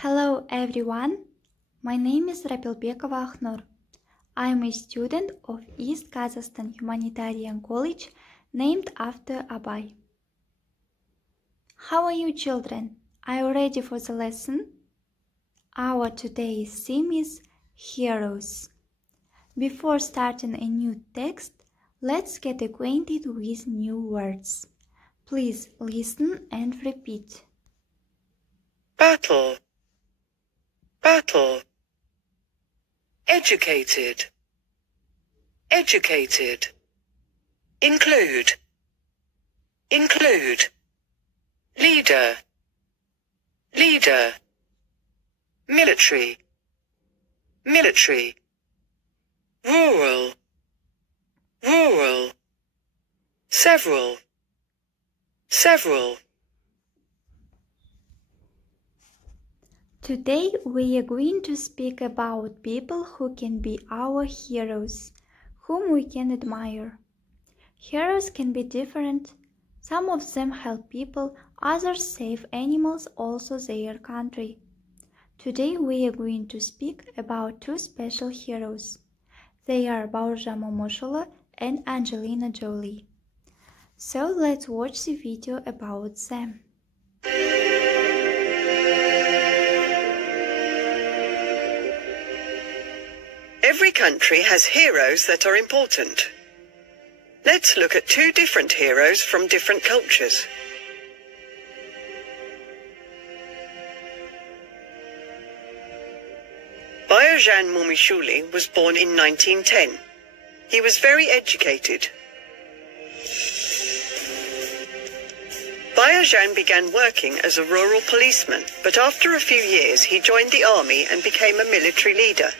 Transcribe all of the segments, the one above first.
Hello everyone, my name is Rapilbekova. I am a student of East Kazakhstan Humanitarian College named after Abay. How are you children? Are you ready for the lesson? Our today's theme is heroes. Before starting a new text, let's get acquainted with new words. Please listen and repeat. Battle, battle. Educated, educated. Include, include. Leader, leader. Military, military. Rural, rural. Several, several. Today we are going to speak about people who can be our heroes, whom we can admire. Heroes can be different. Some of them help people, others save animals, also their country. Today we are going to speak about two special heroes. They are Baurzhan Momoshulo and Angelina Jolie. So let's watch the video about them. Every country has heroes that are important. Let's look at two different heroes from different cultures. Baurzhan Momoshulo was born in 1910. He was very educated. Baurzhan began working as a rural policeman, but after a few years he joined the army and became a military leader.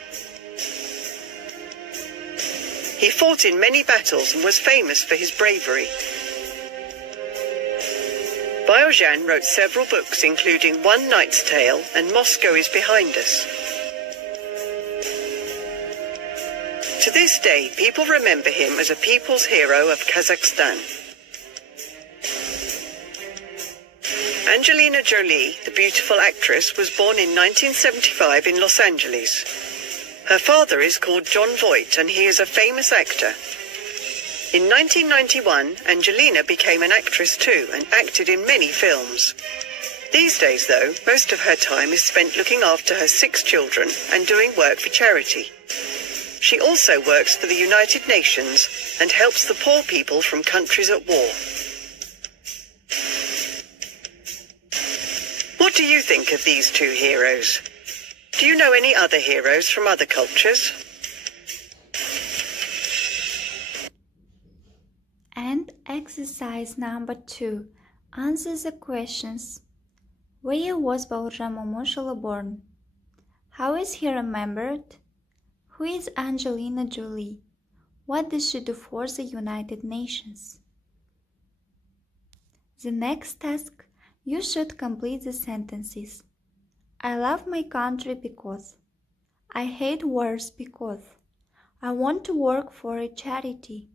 He fought in many battles and was famous for his bravery. Baurzhan wrote several books including One Knight's Tale and Moscow is Behind Us. To this day, people remember him as a people's hero of Kazakhstan. Angelina Jolie, the beautiful actress, was born in 1975 in Los Angeles. Her father is called John Voight and he is a famous actor. In 1991, Angelina became an actress too and acted in many films. These days, though, most of her time is spent looking after her 6 children and doing work for charity. She also works for the United Nations and helps the poor people from countries at war. What do you think of these two heroes? Do you know any other heroes from other cultures? And exercise number 2. Answer the questions. Where was Baurzhan Momoshulo born? How is he remembered? Who is Angelina Jolie? What does she do for the United Nations? The next task, you should complete the sentences. I love my country because. I hate wars because. I want to work for a charity.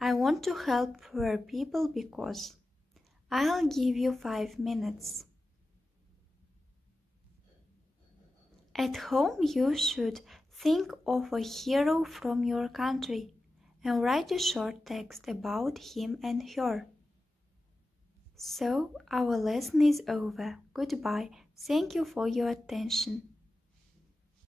I want to help poor people because. I'll give you 5 minutes. At home you should think of a hero from your country and write a short text about him and her. So, our lesson is over. Goodbye. Thank you for your attention.